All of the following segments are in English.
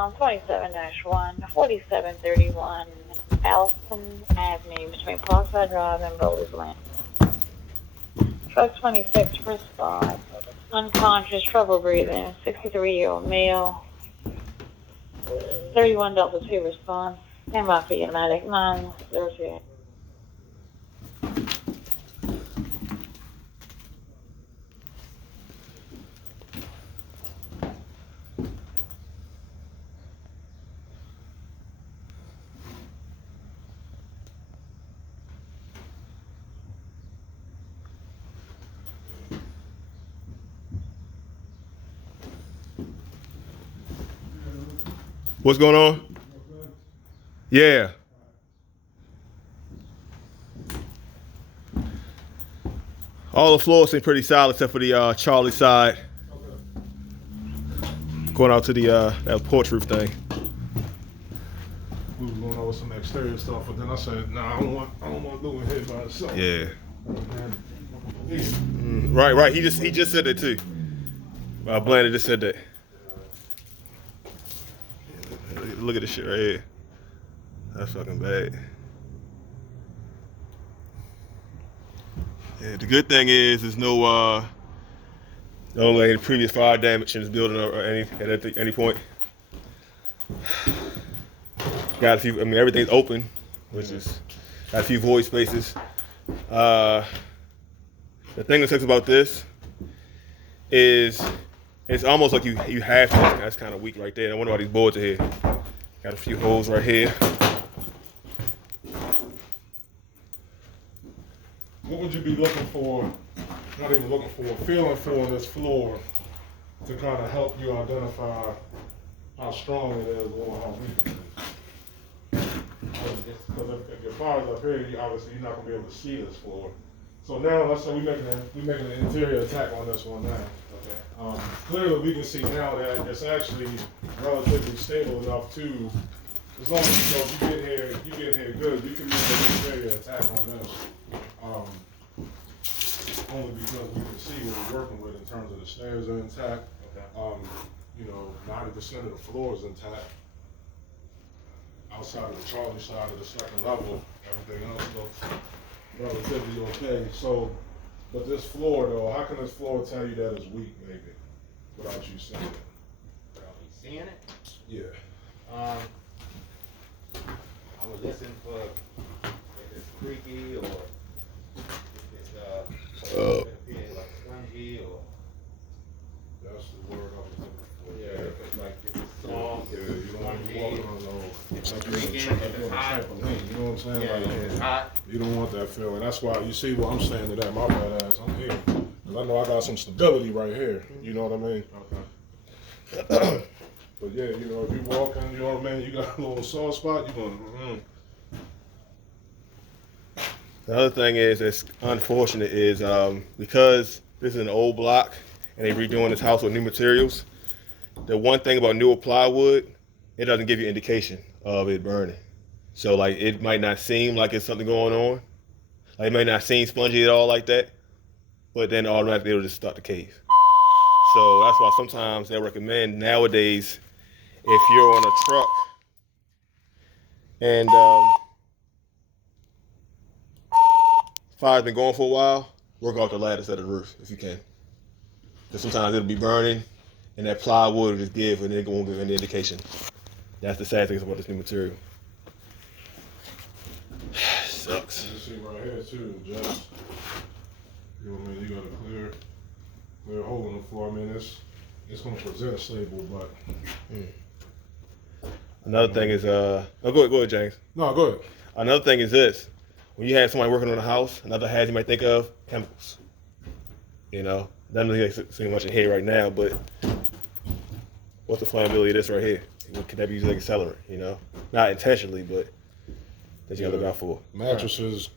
on 27-1, 4731 Allison Avenue between Parkside Drive and Bowlers Lane. Truck 26 response. Unconscious, trouble breathing, 63-year-old male. 31 Delta 2 response. Stand by for your medic, 902. What's going on? Yeah. All the floors seem pretty solid except for the Charlie side. Going out to the that porch roof thing. We were going over some exterior stuff, but then I said, nah, I don't want to do it here by itself. Yeah. Right. He just said that too. Blandon just said that. Look at this shit right here. That's fucking bad. Yeah, the good thing is there's no any previous fire damage in this building or at any point. Got a few. I mean, everything's open, which is got a few void spaces. The thing that sucks about this is it's almost like you have to. That's kind of weak right there. I wonder why these boards are here. Got a few holes right here. What would you be looking for, not even looking for, feeling for in this floor to kind of help you identify how strong it is or how weak it is? Because if your fire's up here, obviously you're not going to be able to see this floor. So now, let's say we're making an interior attack on this one now. Okay. Clearly we can see now that it's actually relatively stable enough to, as long as you get here good, you can make an interior attack on this. Only because we can see what we're working with in terms of the stairs are intact. Okay. 90% of the floor is intact. Outside of the Charlie side of the second level, everything else looks relatively okay. So, but this floor though, how can this floor tell you that it's weak maybe, without you seeing it? Without me seeing it? Yeah. I would listen for if it's creaky or if it's like spongy or. That's the word I was looking for. Yeah, if it's soft, Yeah, you don't want to be walking on those. if it's Like creaking, you're if doing it's a hot. trampoline, you know what I'm saying? Yeah, Like, if it's hot. you don't want that feeling. That's why you see what I'm saying to that. My bad ass, I'm here. Because I know I got some stability right here. You know what I mean? Okay. But yeah, if you're walking, you know what I mean? You got a little soft spot, you're going, The other thing that's unfortunate is because this is an old block and they're redoing this house with new materials. The one thing about newer plywood, it doesn't give you indication of it burning. So like it might not seem like it's something going on. Like it may not seem spongy at all like that, but then automatically it'll just start to cave. So that's why sometimes they recommend nowadays if you're on a truck and fire's been going for a while, work off the ladder instead of the roof if you can. Because sometimes it'll be burning and that plywood will just give and it won't give any indication. That's the sad thing about this new material. Sucks. You see right here too, Jess. You know what I mean? You got a clear hole in the floor. I mean, it's going to present stable, but. Another thing is, go ahead, James. No, go ahead. Another thing is this. When you have somebody working on a house, another hazard you might think of, chemicals. Doesn't really see much in here right now, but what's the flammability of this right here? Could that be used like an accelerant, Not intentionally, but that you gotta look out for. Mattresses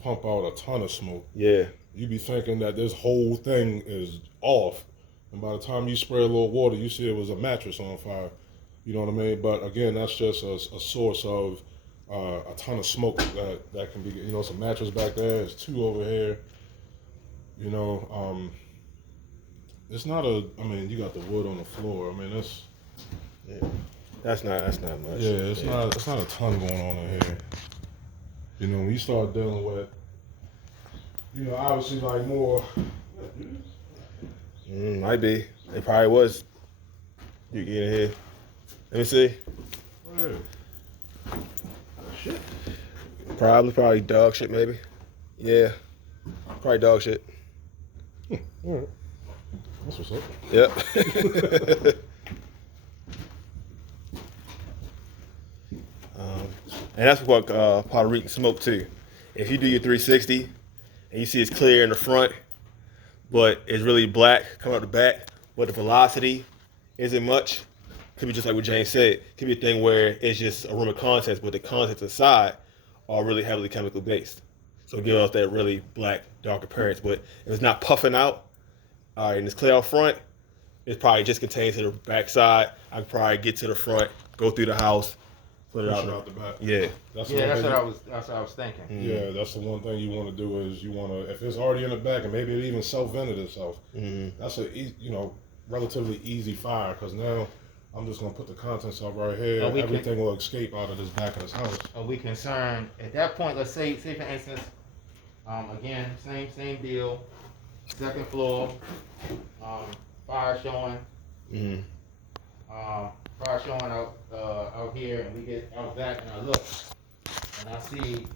pump out a ton of smoke. Yeah. You be thinking that this whole thing is off, and by the time you spray a little water, you see it was a mattress on fire. You know what I mean? But again, that's just a source of a ton of smoke that can be. It's a mattress back there. There's two over here. It's not you got the wood on the floor. I mean, it's. Yeah. That's not much. Yeah, it's not a ton going on in here. You know, when you start dealing with, you know, obviously like more. Might be. It probably was. You get in here. Let me see. Shit. Probably dog shit, maybe. Yeah, probably dog shit. All right. That's what's up. Yep. And that's what Puerto Rican smoke too. If you do your 360 and you see it's clear in the front, but it's really black coming out the back, but the velocity isn't much, could be just like what James said. Could be a thing where it's just a room of contents, but the contents inside are really heavily chemical based. So give us that really black, dark appearance. But if it's not puffing out, all right, and it's clear out front, it's probably just contained to the back side. I could probably get to the front, go through the house, put it Push out, it out the back. Yeah. That's That's what what I was thinking. Yeah, that's the one thing you want to do is you want to, if it's already in the back and maybe it even self-vented itself, that's a relatively easy fire because now I'm just gonna put the contents up right here. Everything will escape out of this back of this house. Are we concerned at that point? Let's say for instance, again, same deal. Second floor, fire showing. Fire showing out here, and we get out back and I look, and I see